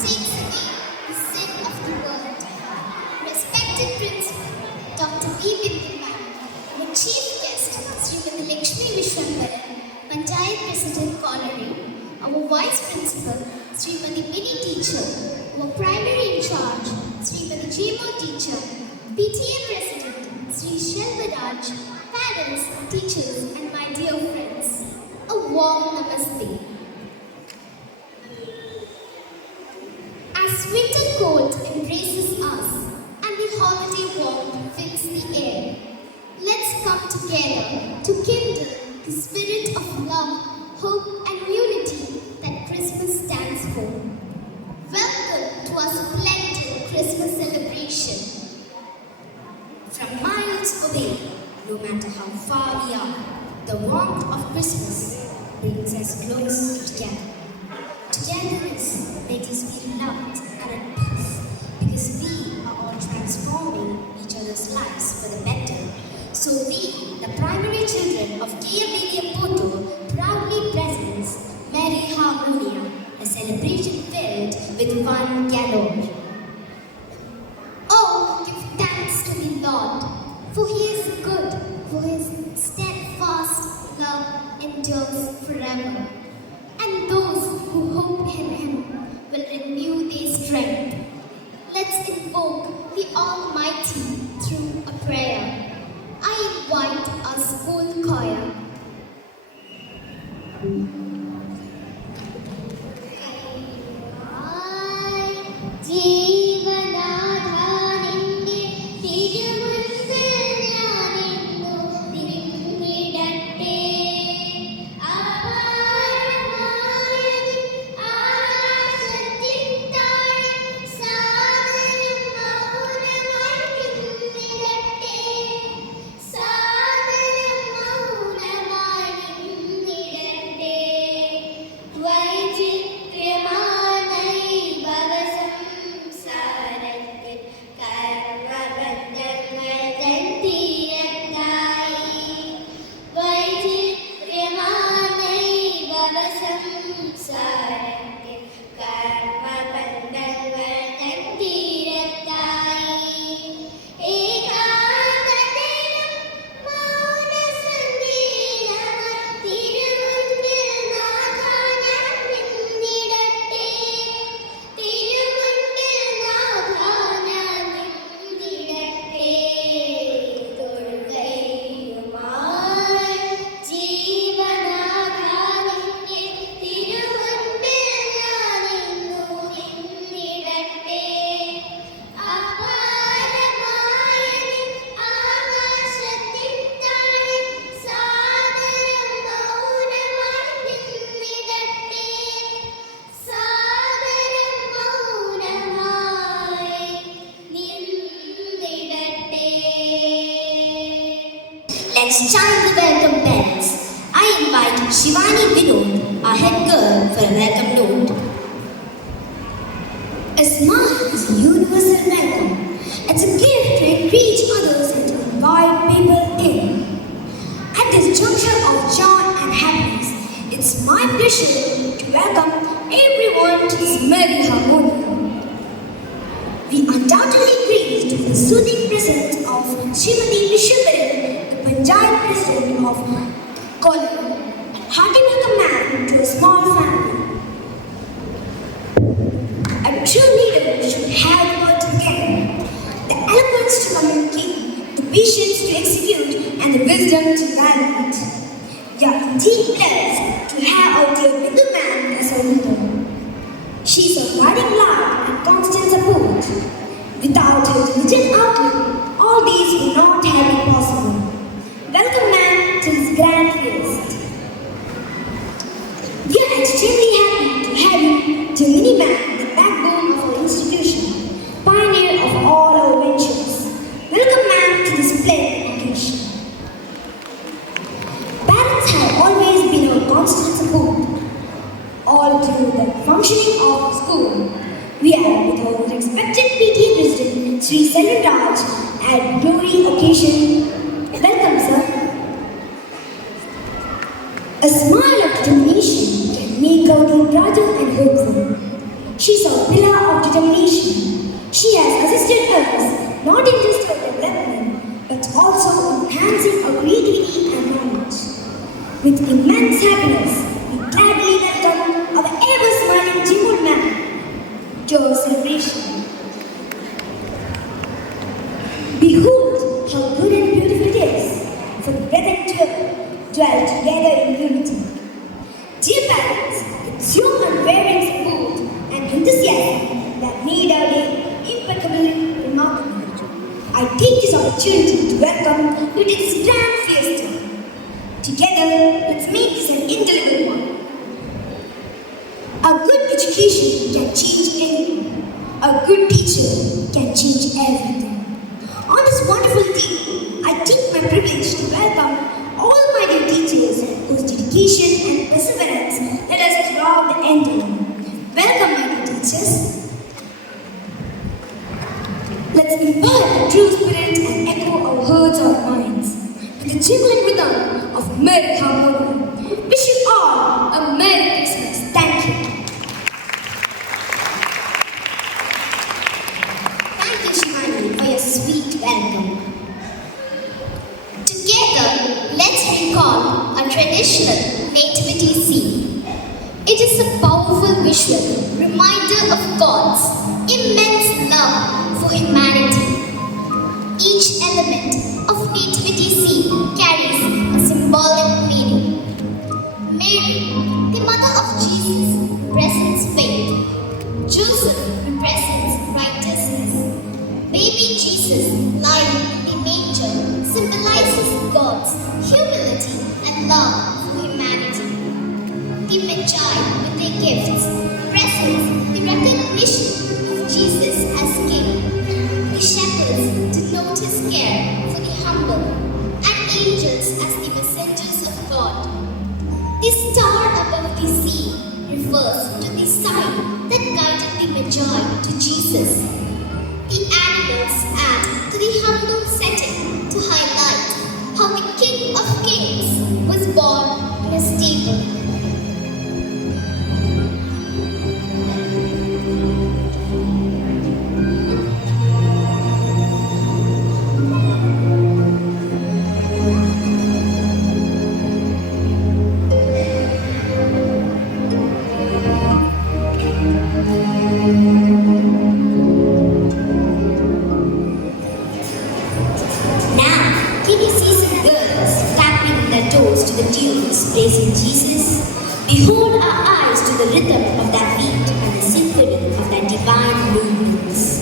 takes away the sin of the world. Respected Principal Dr. V. Bindu Ma'am, our Chief Guest Srimati Lakshmi Vishwambaran, Panchayat President Honorary, our Vice Principal Srimati Mini Teacher, our Primary In Charge Srimati Jemo Teacher, PTA President Sri Shelvaraj, parents, teachers and my dear friends, a warm namaste. As winter cold embraces us and the holiday warmth fills the air, let's come together to kindle the spirit of love, hope and unity that Christmas stands for. Welcome to our splendid Christmas celebration. From miles away, no matter how far we are, the warmth of Christmas brings us close together. Togetherness makes us feel loved and at peace because we are all transforming each other's lives for the better. So we, the primary children of KMVDA Poto, proudly presents Merry Harmonia, a celebration filled with one galore. Oh, give thanks to the Lord, for He is good, for His steadfast love endures forever. And those who hope in Him will renew their strength. Let's invoke the Almighty through a prayer. I invite our school choir. Let's chime the welcome bells. I invite Shivani Vinod, our head girl, for a welcome note. A smile is a universal welcome. It's a gift to encourage others and to invite people in. At this juncture of joy and happiness, it's my pleasure to welcome everyone to this Merry Harmonia. We undoubtedly praise to the soothing presence of Srimati Vishwambaran, Panchayat President of Colony. Hearty welcome man to a small family. A true leader should have the words again, the eloquence to communicate, the patience to execute, and the wisdom to guide it. We are indeed blessed to have our dear Bindu man as our leader. She is a guiding light and constant support. Without her diligent outlook, all these would not have been possible. Welcome, ma'am, to this grand feast. We are extremely happy to have you, Gemini ma'am, the backbone of our institution, pioneer of all our ventures. Welcome, ma'am, to this splendid occasion. Parents have always been our constant support, all through the functioning of the school. We are with our respected PTA President, Sri Selvaraj, at glory occasion. Welcome, sir. A smile of determination can make our dear brother and hopeful. She's our pillar With immense happiness, we gladly welcome our ever-smiling Jimul man to our celebration. Behold how good and beautiful it is for the brethren to dwell together in unity. Dear parents, it's your unwavering support and enthusiasm that made our day impeccably remarkable. I take this opportunity to welcome you to this grand fiesta. Together, let's make this an indelible one. A good education can change anything. A good teacher can change everything. On this wonderful day, I take my privilege to welcome all my dear teachers whose dedication and perseverance led us throughout the ending. Welcome, my dear teachers. Let's imbibe the true spirit and echo our hearts or minds with the jingling rhythm of Merry Harmony. Wish you all a Merry Christmas. Thank you. Thank you, Shivani, for your sweet welcome. Together, let's recall a traditional nativity scene. It is a powerful visual reminder of God's immense love for humanity. Each element of nativity scene carries a symbolic meaning. Mary, the mother of Jesus, represents faith. Joseph represents righteousness. Baby Jesus lying in the manger symbolizes God's humility and love for humanity. The Magi with their gifts represents the recognition of Jesus as King. The shepherds denote his care for the humble, and angels as the messengers of God. The star above the sea refers to the sign that guided the Magi to Jesus. The animals add to the humble setting to highlight how the King of Kings was born in a stable. To the tunes praising Jesus, behold our eyes to the rhythm of that beat and the symphony of that divine movements.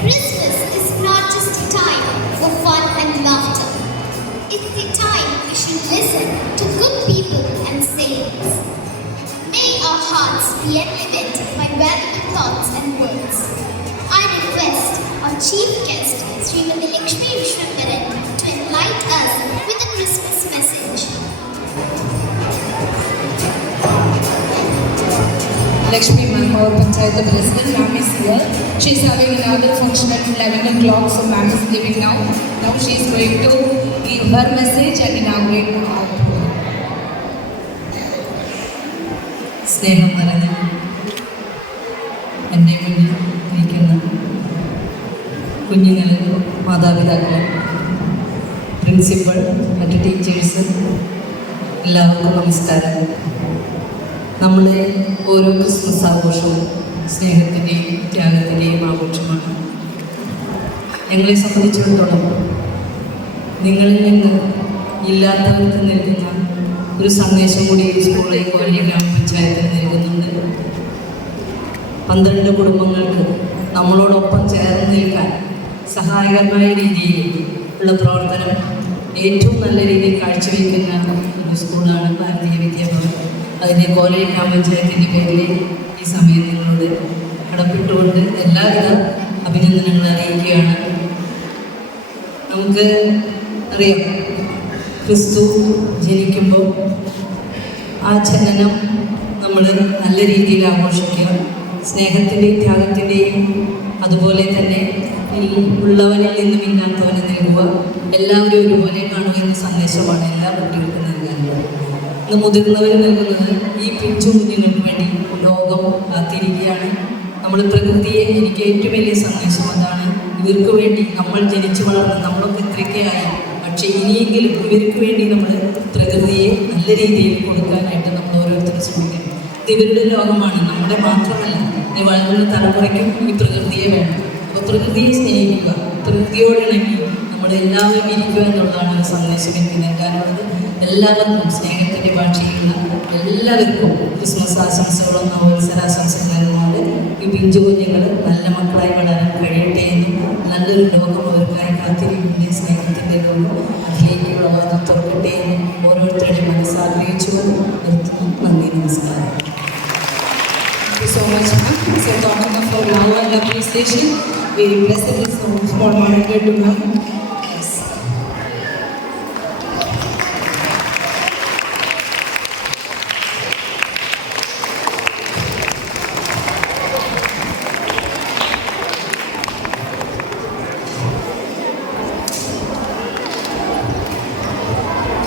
Christmas is not just a time for fun and laughter. It's the time we should listen to good people and sayings. May our hearts be elevated by valuable thoughts and words. I request our chief guest, Srimati Lakshmi Vishwambaran, to enlighten us with a Christmas message. Lakshmi Ma'am, our Panchayat President, Ma'am is here. She is having another function at 11 o'clock, so Ma'am is leaving now. Now she is going to give her message and inaugurate our program. സ്നേഹം നിറഞ്ഞ എൻ്റെ മുന്നിൽ ഇരിക്കുന്ന കുഞ്ഞുങ്ങൾ, മാതാപിതാക്കൾ, പ്രിൻസിപ്പൽ, മറ്റ് ടീച്ചേഴ്സ്, എല്ലാവർക്കും നമസ്കാരം. നമ്മളെ ഓരോ ക്രിസ്മസ് ആഘോഷവും സ്നേഹത്തിൻ്റെയും ത്യാഗത്തിൻ്റെയും ആഘോഷമാണ്. ഞങ്ങളെ സംബന്ധിച്ചിടത്തോളം നിങ്ങളിൽ നിന്ന് ഇല്ലാത്തവർക്ക് നൽകുന്ന ഒരു സന്ദേശം കൂടി സ്കൂളിലെ കോലി ഗ്രാമപഞ്ചായത്തിന് നൽകുന്നുണ്ട്. 12 കുടുംബങ്ങൾക്ക് നമ്മളോടൊപ്പം ചേർന്ന് നിൽക്കാൻ സഹായകരമായ രീതിയിൽ ഉള്ള പ്രവർത്തനം ഏറ്റവും നല്ല രീതിയിൽ കാഴ്ചവെക്കുന്ന ഒരു സ്കൂളാണ് ഭാരതീയ വിദ്യാഭവൻ. അതിൻ്റെ കോലി ഗ്രാമപഞ്ചായത്തിൻ്റെ പേരിൽ ഈ സമയം നിങ്ങളോട് കടപ്പെട്ടുകൊണ്ട് എല്ലാവിധ അഭിനന്ദനങ്ങൾ അറിയിക്കുകയാണ്. നമുക്ക് അറിയാം, ക്രിസ്തു ജനിക്കുമ്പോൾ ആ ജനനം നമ്മൾ നല്ല രീതിയിൽ ആഘോഷിക്കുക, സ്നേഹത്തിൻ്റെയും ത്യാഗത്തിൻ്റെയും അതുപോലെ തന്നെ ഈ ഉള്ളവനിൽ നിന്നും ഇല്ലാത്തവനെ നൽകുക, എല്ലാവരും ഒരുപോലെ കാണുക എന്ന സന്ദേശമാണ് എല്ലാ കുട്ടികൾക്കും നൽകാനുള്ളത്. ഇന്ന് മുതിർന്നവർ നൽകുന്നത് ഈ പിഞ്ചു കുഞ്ഞുങ്ങൾക്ക് വേണ്ടി ലോകം കാത്തിരിക്കുകയാണ്. നമ്മൾ പ്രകൃതിയെ, എനിക്ക് ഏറ്റവും വലിയ സന്ദേശം അതാണ്. ഇവർക്ക് വേണ്ടി നമ്മൾ ജനിച്ചു വളർന്ന് നമ്മളൊക്കെ ഇത്രയൊക്കെയായി, പക്ഷേ ഇനിയെങ്കിലും ഇവർക്ക് വേണ്ടി നമ്മൾ പ്രകൃതിയെ നല്ല രീതിയിൽ കൊടുക്കാനായിട്ട് നമ്മൾ ഓരോരുത്തരും ശ്രമിക്കണം. ഇത് ഇവരുടെ ലോകമാണ്, നമ്മുടെ മാത്രമല്ല. ഇനി വളരുന്ന തലമുറയ്ക്കും ഈ പ്രകൃതിയെ വേണം. അപ്പോൾ പ്രകൃതിയെ സ്നേഹിക്കുക, പ്രകൃതിയോടിണങ്ങി നമ്മളെല്ലാവരും ഇരിക്കുക എന്നുള്ളതാണ് ഒരു സന്ദേശം എനിക്ക് നൽകാനുള്ളത്. എല്ലാവർക്കും സ്നേഹത്തിൻ്റെ ഭാഷയിലുള്ള എല്ലാവർക്കും ക്രിസ്മസ് ആശംസകളും നവോത്സരാശംസകളുമാണ്. ഈ പിഞ്ചു കുഞ്ഞുങ്ങൾ നല്ല മക്കളായി വളരാൻ കഴിയട്ടെ എന്നും നല്ലൊരു ലോകം അവർക്കായി കാത്തിരിക്കുന്ന സ്നേഹത്തിൻ്റെ ലോകം അതിലേക്കുള്ള വാദം തുറക്കട്ടെ എന്നും ഓരോരുത്തരുടെയും മനസ്സാഗ്രഹിച്ചുകൊണ്ട് നിർത്തുന്നു. നന്ദി, നമസ്കാരം. Thank you so much, ma'am. So talking of our love and appreciation, we present this small monitor to ma'am. Yes.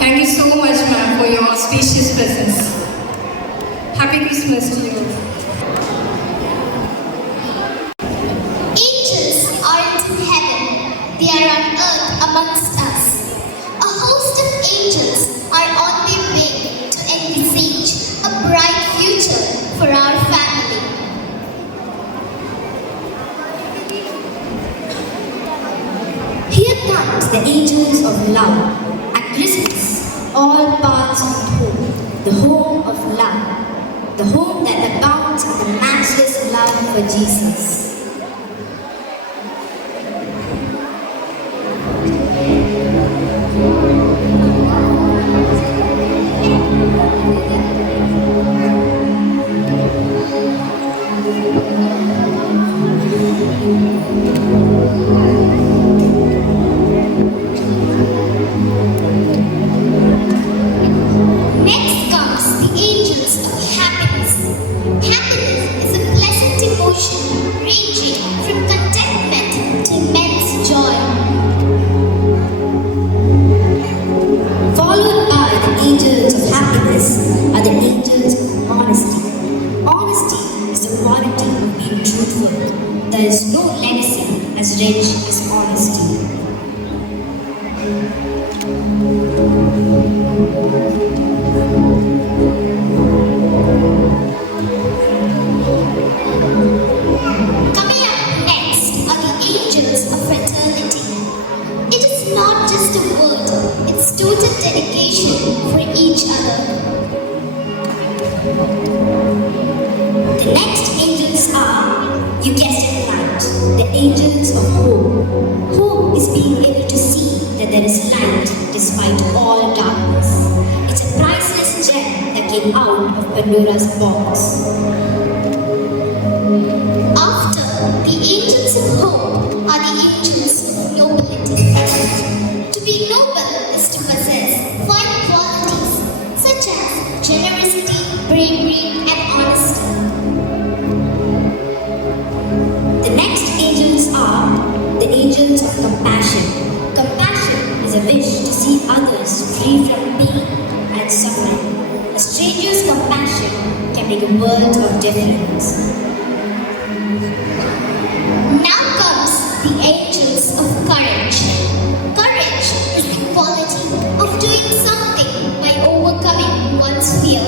Thank you so much, ma'am, for your auspicious presence. Happy Christmas to you. Angels aren't in heaven, they are on earth amongst us. A host of angels are on their way to envisage a bright future for our family. Here comes the angels of love. At Christmas, all paths lead home, the home of love, the home that abounds in the matchless love for Jesus. Next comes the angels of happiness. Happiness is a pleasant emotion ranging Coming up next are the angels of fraternity. It is not just a word, it's total dedication for each other. The next angels are, you guessed it right, the angels of hope. Hope is being able to see that there is light despite all darkness. It's a priceless gem that came out of Pandora's box. After the angels of hope are the angels of nobility. To be noble is to possess fine qualities such as generosity, bravery, and honesty. The next angels are the angels of compassion. Compassion is a wish to see others free from pain and suffering. A stranger's compassion can make a world of difference. Now comes the angels of courage. Courage is the quality of doing something by overcoming one's fear.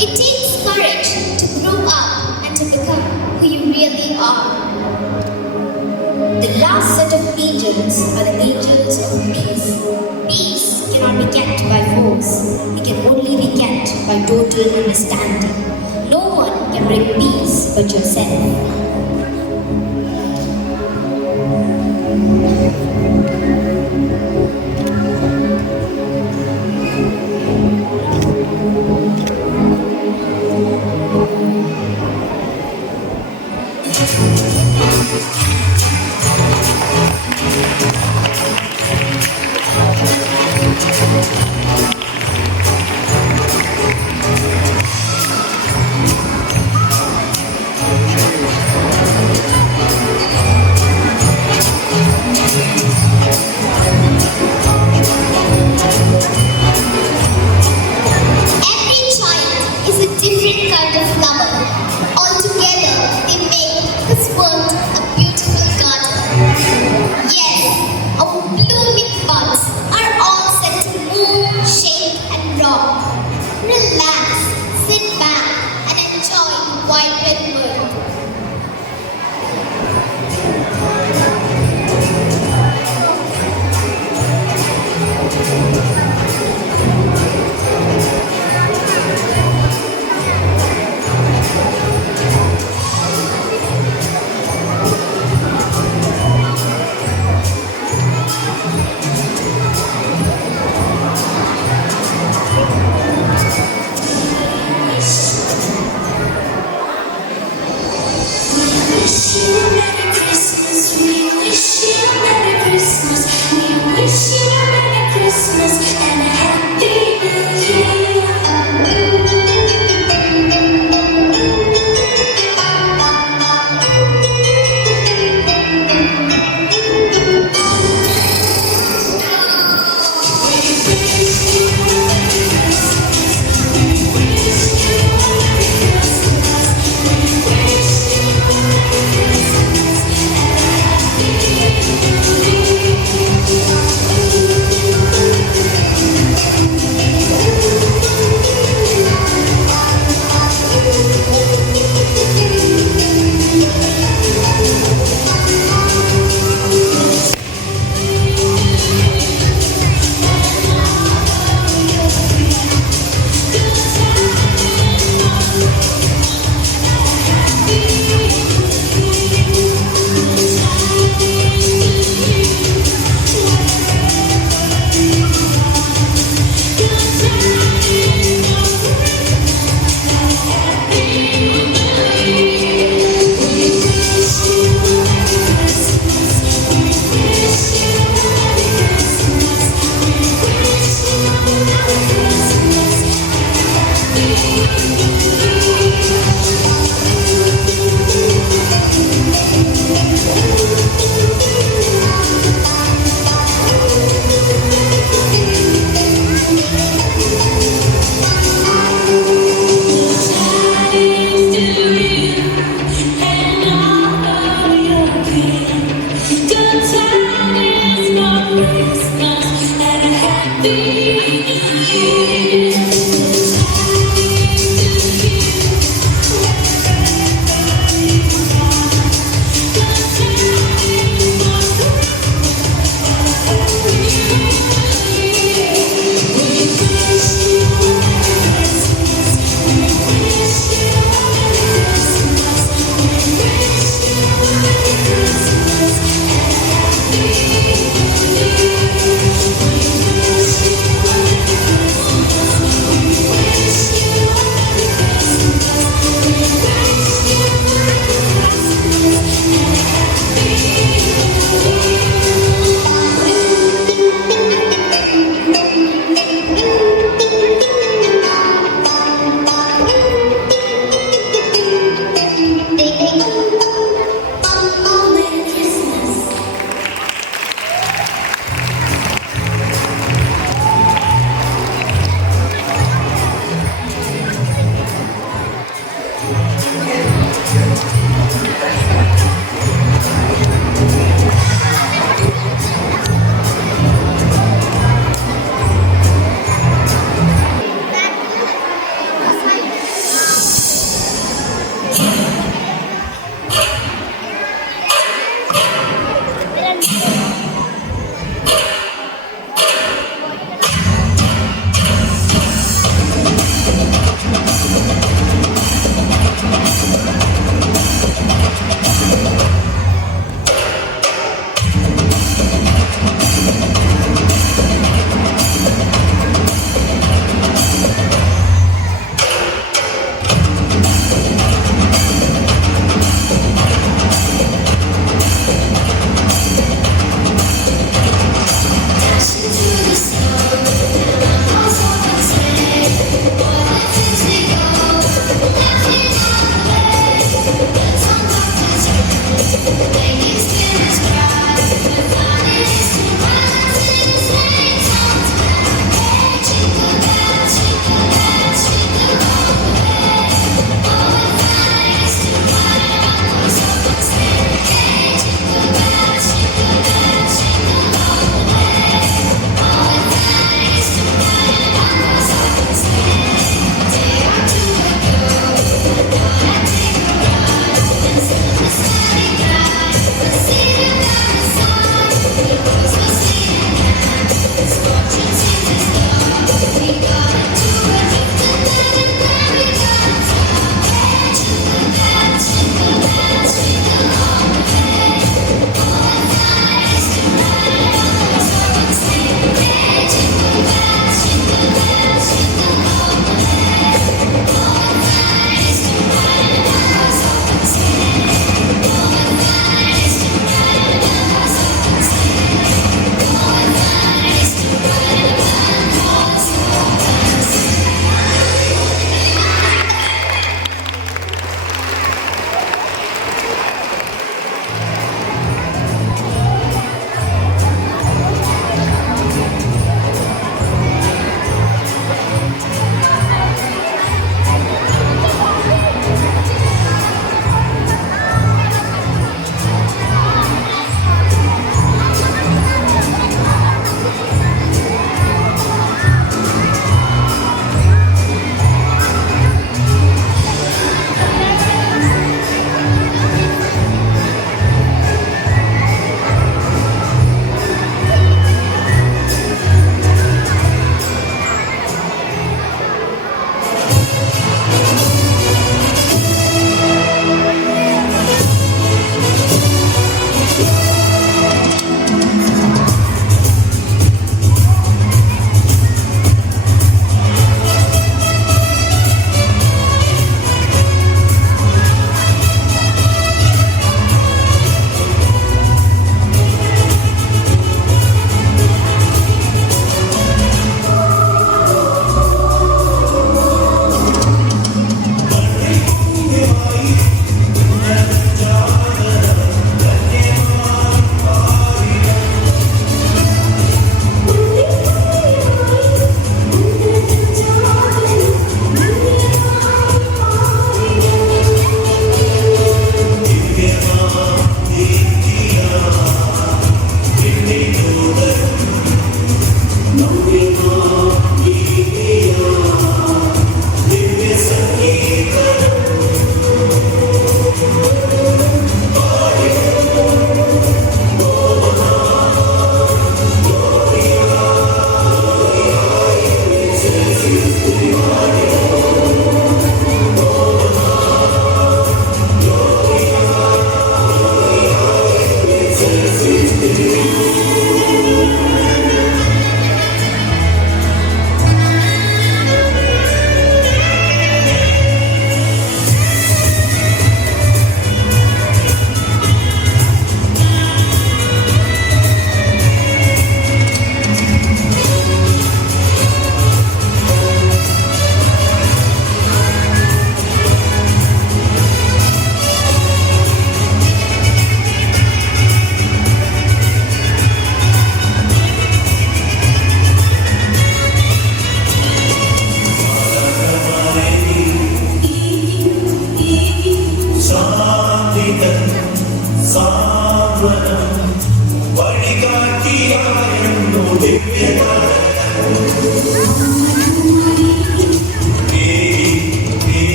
It takes courage to grow up and to become who you really are. The last set of angels are the angels of peace. Peace cannot be kept by force. It can only be kept by total understanding. No one can bring peace but yourself. Every child is a different kind of flower. Altogether, they make this world a beautiful garden. Yes, our blooming buds are all set to move, shake, and rock. Relax, sit back, and enjoy the vibrant world.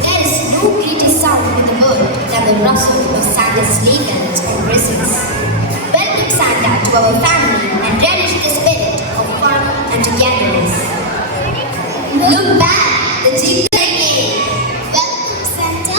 There is no greater sound in the world than the rustle of Santa's sleigh bells and whistles. Welcome Santa to our family and relish the spirit of fun and togetherness. Look back, the jingle again. Welcome, Santa.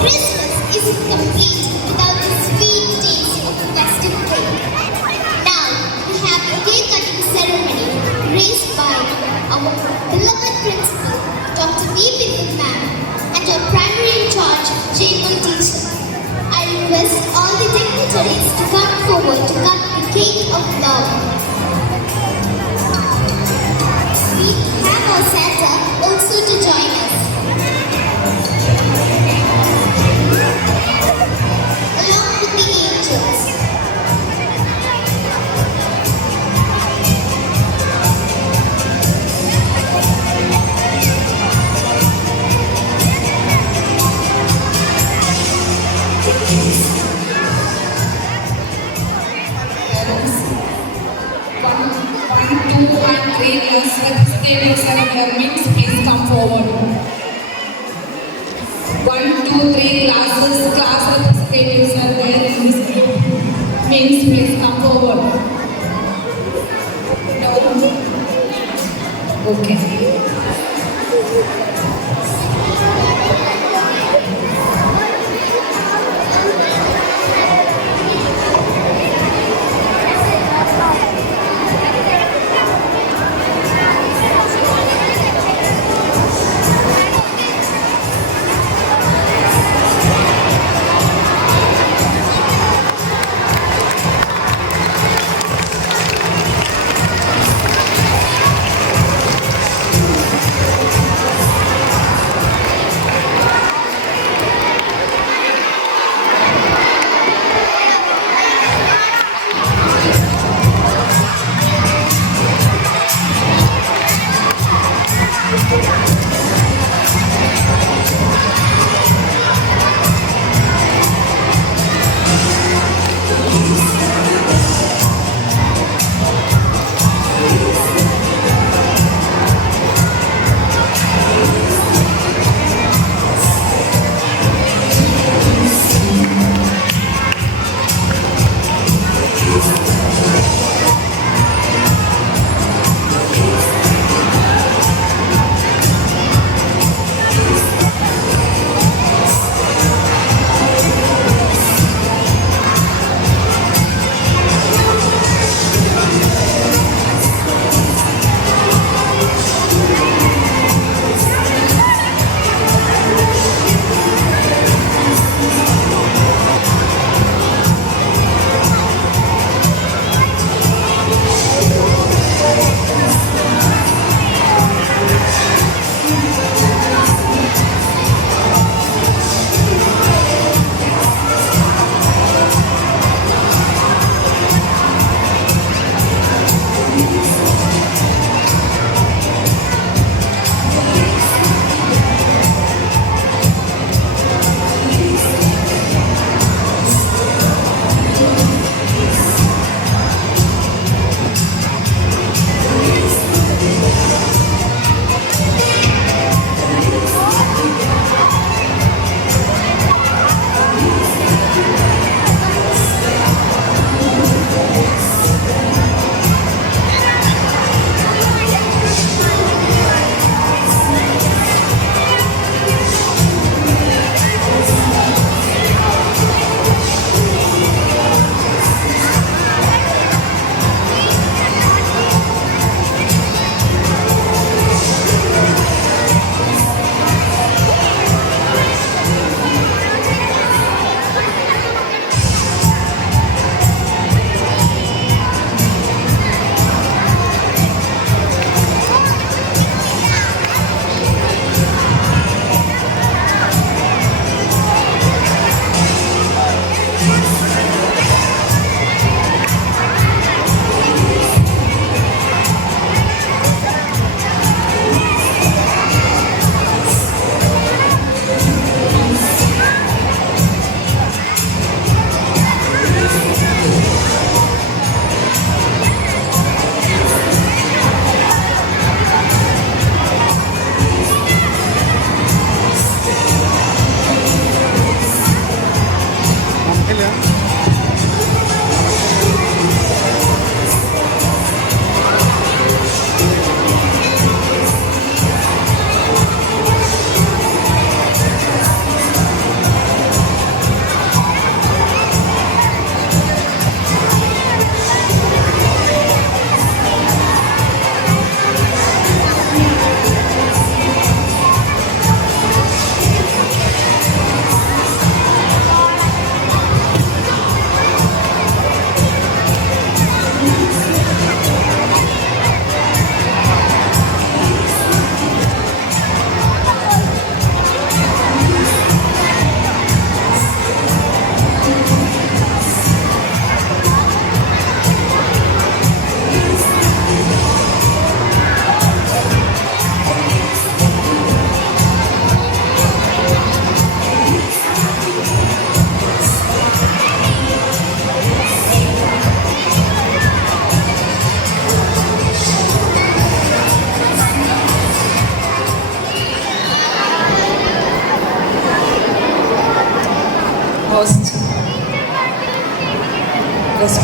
Christmas isn't complete without the sweet taste of festive cake. Now we have the cake cutting ceremony graced by our beloved principal, Dr. V. Bindal ma'am, and our primary in charge, Jacob teacher. I request all the dignitaries to come forward to cut the cake of love. We have our Santa also to join us. Along with the angels. One, two, and three class representatives and learnings, please come forward. 1, 2, 3 classes, class representatives are there in this group. Means please come forward. No. Okay.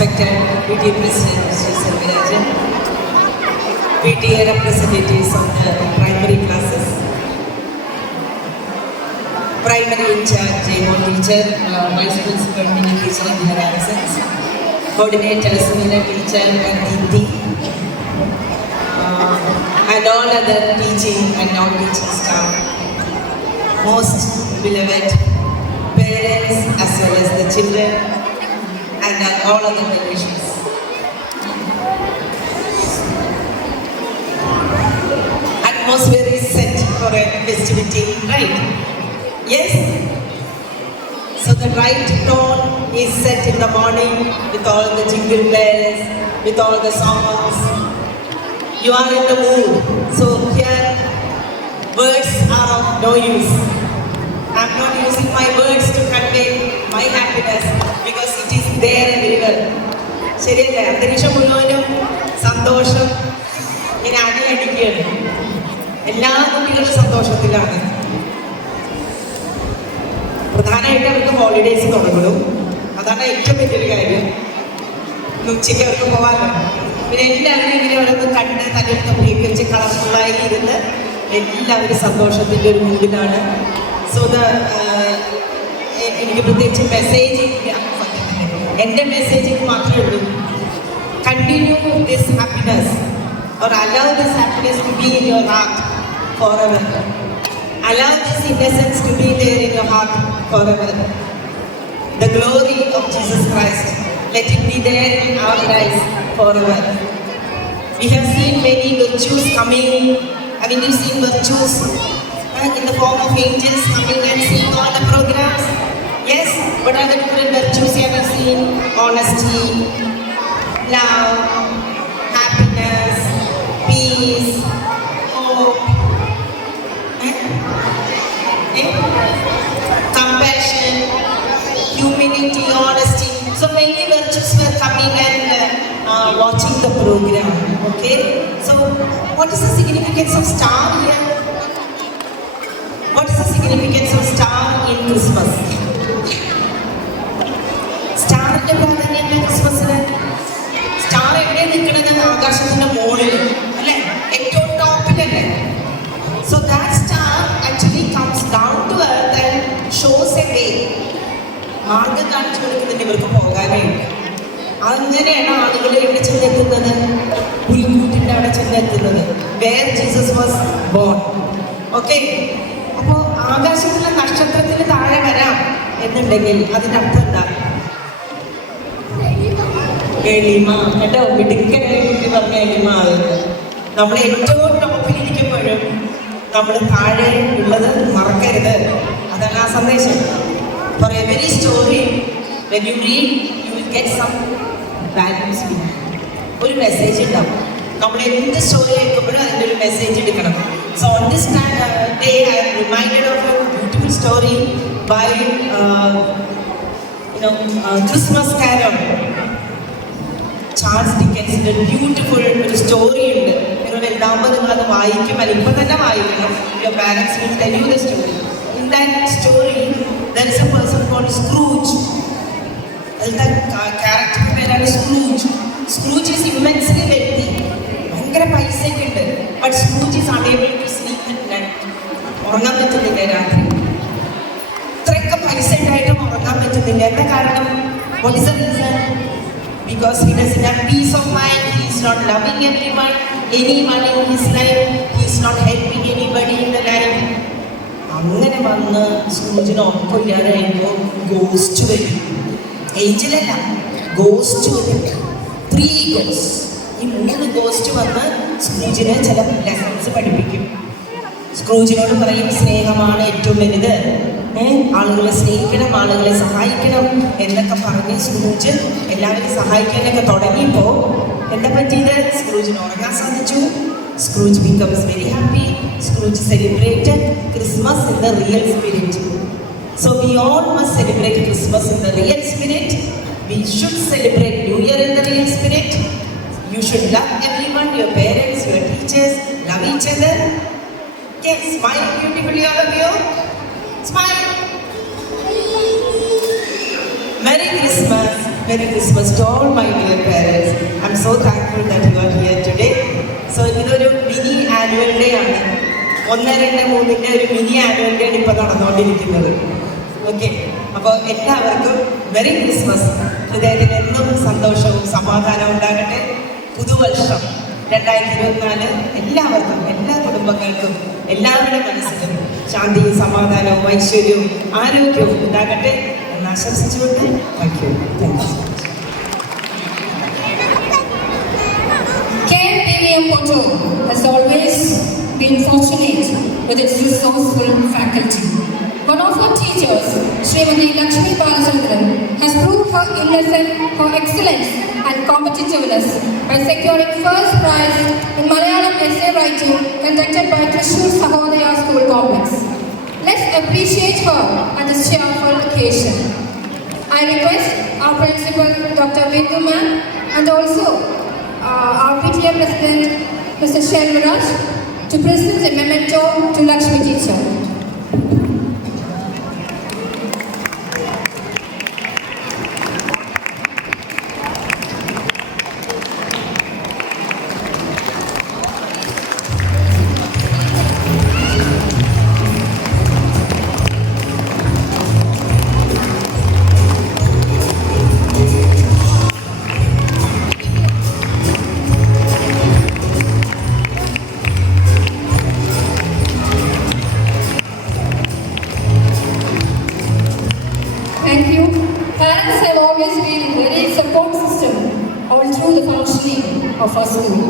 respected PTA President Sri Selvirajan, PTA representatives of the primary classes, primary in charge JMO teacher, vice principal Mini teacher in their absence, coordinators Meena teacher and Deepthi, and all other teaching and non-teaching staff, most beloved parents as well as the children and all other well-wishers. Atmosphere is set for a festivity, right? Yes? So the right tone is set in the morning with all the jingle bells, with all the songs. You are in the mood. So here, words are of no use. I am not using my words to convey my happiness because it is there everywhere. ശരിയല്ലേ? അന്തരീക്ഷം മുഴുവനും സന്തോഷം ഇങ്ങനെ അടിയടിക്കുകയാണ്. എല്ലാ കുട്ടികളും സന്തോഷത്തിലാണ്. പ്രധാനമായിട്ട് അവർക്ക് ഹോളിഡേയ്സ് തുടങ്ങുള്ളൂ. അതാണ് ഏറ്റവും വലിയൊരു കാര്യം. ഉച്ചയ്ക്ക് അവർക്ക് പോകാമല്ലോ. പിന്നെ എല്ലാവരും ഇങ്ങനെ അവരൊന്ന് കണ്ട് തലയിൽ തൊപ്പിയൊക്കെ വെച്ച് കളർഫുള്ളായി ഇരുന്ന് എല്ലാവരും സന്തോഷത്തിൻ്റെ ഒരു മൂഡിലാണ്. സോ എനിക്ക് പ്രത്യേകിച്ച് മെസ്സേജ് ഇല്ല. എൻ്റെ മെസ്സേജിങ് മാത്രമേ ഉള്ളൂ. Continue this happiness or allow this happiness to be in your heart forever. Allow this innocence to be there in your heart forever. The glory of Jesus Christ, let it be there in our lives forever. We have seen many virtues coming. We've seen virtues in the form of angels coming and seeing all the programs. Yes, what are the different virtues you have seen? Honesty, love, happiness, peace, hope, compassion, humility, honesty. So many virtues were coming and watching the program. Okay, so what is the significance of star here? What is the significance of star in Christmas? സ്റ്റാറിന്റെ പ്രാധാന്യം ക്രിസ്മസിന്. Star എവിടെയാണ് നിൽക്കുന്നത്? ആകാശത്തിന്റെ മുകളിൽ അല്ലേ? ഏറ്റവും ടോപ്പിലല്ലേ? So that star actually comes down to earth and shows a way. മാർഗം കാണിച്ചു കൊടുക്കുന്നുണ്ട് ഇവർക്ക് പോകാനായിട്ട്. അങ്ങനെയാണ് ആളുകൾ എവിടെ ചെന്നെത്തുന്നത്? പുൽക്കൂട്ടിൻ്റെ അവിടെ ചെന്നെത്തുന്നത്. Where Jesus was born. Okay, അപ്പോൾ ആകാശത്തിലെ നക്ഷത്രത്തിന് താഴെ വരാം എന്നുണ്ടെങ്കിൽ അതിനർത്ഥം എന്താ? എളിമ. കേട്ടോ, മിടുക്കനായ കുട്ടി പറഞ്ഞ എളിമ. നമ്മൾ ഏറ്റവും ടോപ്പിലിരിക്കുമ്പോഴും നമ്മൾ താഴെ ഉള്ളത് മറക്കരുത്. അതാണ് ആ സന്ദേശം. For every story when you read you will get some values. ഒരു മെസ്സേജ് ഉണ്ടാവും. നമ്മൾ എന്ത് സ്റ്റോറി കേൾക്കുമ്പോഴും അതിൻ്റെ ഒരു മെസ്സേജ് എടുക്കണം. So on this day I am reminded of a beautiful story by Christmas Carol. Charles ഡിക്കൻസിൻ്റെ ബ്യൂട്ടിഫുൾ ഒരു സ്റ്റോറി ഉണ്ട്. നിങ്ങൾ വലുതാകുമ്പോൾ നിങ്ങളത് വായിക്കും, അല്ലെങ്കിൽ ഇപ്പം തന്നെ വായിക്കണം. Your parents will tell you the story. In that story there is a person called Scrooge. അതിലത്തെ ക്യാരക്ടറിൻ്റെ പേരാണ് Scrooge. Scrooge is immensely wealthy. ഭയങ്കര പൈസയൊക്കെ ഉണ്ട്. But Scrooge is unable to sleep at night. ഉറങ്ങാൻ പറ്റുന്നില്ല രാത്രി. ഇത്രയൊക്കെ പൈസ ഉണ്ടായിട്ടും ഉറങ്ങാൻ പറ്റുന്നില്ല. എന്താ കാരണം? What is the reason? Because he doesn't have peace of mind, he is not loving anyone in his life, he is not helping anybody in the life. അങ്ങനെ വന്ന് സ്ക്രൂജിന് ഉറക്കമില്ലാതെ കഴിയുമ്പോൾ ഗോസ്റ്റ് വരും. ഏഞ്ചലല്ല, ഗോസ്റ്റ് വരും. 3 ഗോസ്റ്റ്. ഈ 3 ഗോസ്റ്റ് വന്ന് സ്ക്രൂജിന് ചില ലെസൺസ് പഠിപ്പിക്കും. സ്ക്രൂജിനോട് പറയും സ്നേഹമാണ് ഏറ്റവും വലുത്, ആളുകളെ സ്നേഹിക്കണം, ആളുകളെ സഹായിക്കണം എന്നൊക്കെ പറഞ്ഞ് സ്ക്രൂജ് എല്ലാവരും സഹായിക്കാനൊക്കെ തുടങ്ങിയപ്പോൾ എന്താ പറ്റിയത്? സ്ക്രൂജിന് ഉറങ്ങാൻ സാധിച്ചു. Scrooge becomes very happy. Scrooge celebrated Christmas in the real spirit. So we all must celebrate Christmas in the real spirit. We should celebrate new year in the real spirit. You should love everyone, your parents, your teachers, love each other. Okay, smile beautifully all of you. Smile. Merry Christmas. Merry Christmas to all my dear parents. I'm so thankful that you are here today. So ഇതൊരു mini annual day ആണ്. 1, 2, 3 ഒരു mini annual day ആണ് ഇപ്പോൾ നടന്നുകൊണ്ടിരിക്കുന്നത്. ഓക്കെ, അപ്പോൾ എല്ലാവർക്കും merry Christmas. ഹൃദയത്തിൽ എന്നും സന്തോഷവും സമാധാനവും ഉണ്ടാകട്ടെ. പുതുവർഷം 2024 എല്ലാവർക്കും, എല്ലാ കുടുംബങ്ങൾക്കും, എല്ലാവരുടെ മനസ്സിലും ശാന്തിയും സമാധാനവും ഐശ്വര്യവും ആരോഗ്യവും ഉണ്ടാകട്ടെ എന്ന് ആശംസിച്ചുകൊണ്ട് thank you. KPVM Porto has always been fortunate with its resourceful faculty. One of her teachers, Srimati Lakshmi Balachandran, has proved her innocence, her excellence and competitiveness by securing first prize in Malayalam essay writing conducted by Thrissur Sahodaya School Complex. Let's appreciate her at this cheerful occasion. I request our principal, Dr. Bindu ma'am, and also our PTA President, Mr. Shelvaraj, to present a memento to Lakshmi teacher. Thank you. Parents have always been a very support system all through the functioning of our school.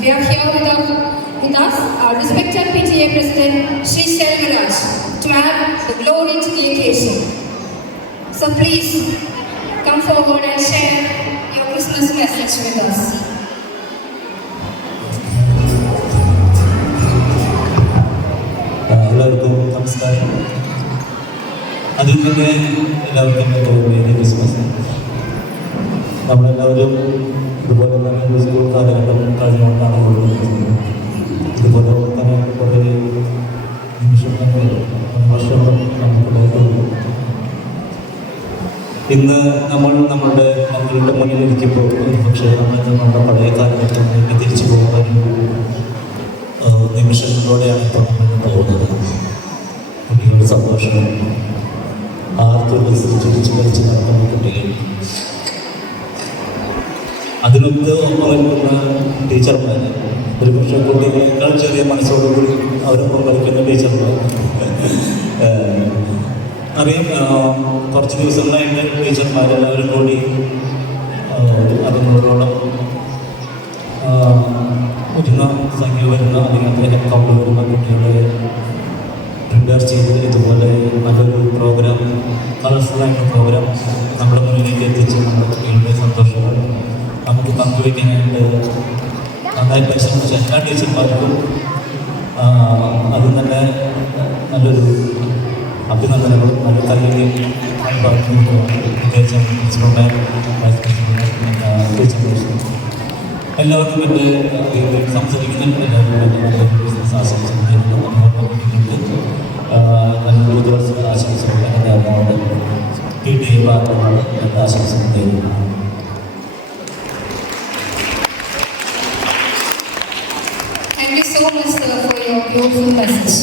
We are here with us, our respected PTA President, Sri Shelvaraj, to add the glory to the occasion. So please, come forward and share your Christmas message with us. എല്ലാവർക്കും നമസ്കാരം. അതിൽ തന്നെ എല്ലാവർക്കും merry Christmas. നമ്മളെല്ലാവരും ഇതുപോലെ തന്നെ സ്കൂൾ കാലഘട്ടം കഴിഞ്ഞുകൊണ്ടാണ് കൊണ്ടുവരുന്നത്. ഇതുപോലെ തന്നെ കുറേ നിമിഷങ്ങൾ വർഷങ്ങൾ നമുക്കുണ്ടായിട്ടുള്ളൂ. ഇന്ന് നമ്മൾ നമ്മളുടെ മക്കളുടെ മുന്നിലിരിക്കുമ്പോൾ പക്ഷേ നമ്മളുടെ പഴയ കാലഘട്ടത്തിലേക്ക് തിരിച്ചു പോകുന്ന നിമിഷങ്ങളിലൂടെയാണ് ഇപ്പോൾ നമ്മൾ പോകുന്നത്. കുട്ടികളുടെ സന്തോഷം, ചിരിച്ച് കളിച്ച് നടക്കുന്ന കുട്ടികൾ, അതിനൊക്കെ ഒപ്പം നിൽക്കുന്ന ടീച്ചർമാർ, ഒരു പക്ഷേ കുട്ടികളെക്കാൾ ചെറിയ മനസ്സോടുകൂടി അവരൊപ്പം കളിക്കുന്ന ടീച്ചർമാർ. അറിയാം, കുറച്ച് ദിവസങ്ങളായിട്ട് ടീച്ചർമാരെല്ലാവരും കൂടി 600ഓളം വരുന്ന സംഖ്യ വരുന്ന അല്ലെങ്കിൽ അദ്ദേഹം കൗണ്ട് വരുന്ന കുട്ടികളെ പ്രിപ്പയർ ചെയ്ത് ഇതുപോലെ നല്ലൊരു പ്രോഗ്രാം, കളർഫുള്ളായിട്ടുള്ള പ്രോഗ്രാം നമ്മുടെ മുന്നിലേക്ക് എത്തിച്ച് നമ്മുടെ കുട്ടികളുടെ സന്തോഷങ്ങൾ നമുക്ക് പങ്കുവയ്ക്കാനായിട്ട് നന്നായി പരിശ്രമിച്ച എല്ലാ ടീച്ചർമാർക്കും അത് തന്നെ നല്ലൊരു അഭിനന്ദനങ്ങളും നല്ല കല്ലിനെയും പ്രത്യേകിച്ച് പ്രിൻസിപ്പൽ വൈസ് പ്രിൻസിപ്പൽ എല്ലാവർക്കും എൻ്റെ സംസാരിക്കുന്ന എല്ലാവരും നല്ല ബിസിനസ് ആശംസിക്കുന്നു. നല്ലൊരു ദിവസം ആശംസിക്കുന്നു. എൻ്റെ അമ്മയോട് PTA ഭാഗമാണ് എൻ്റെ ആശംസിക്കുന്നു. Thank you so much, sir, for your beautiful message.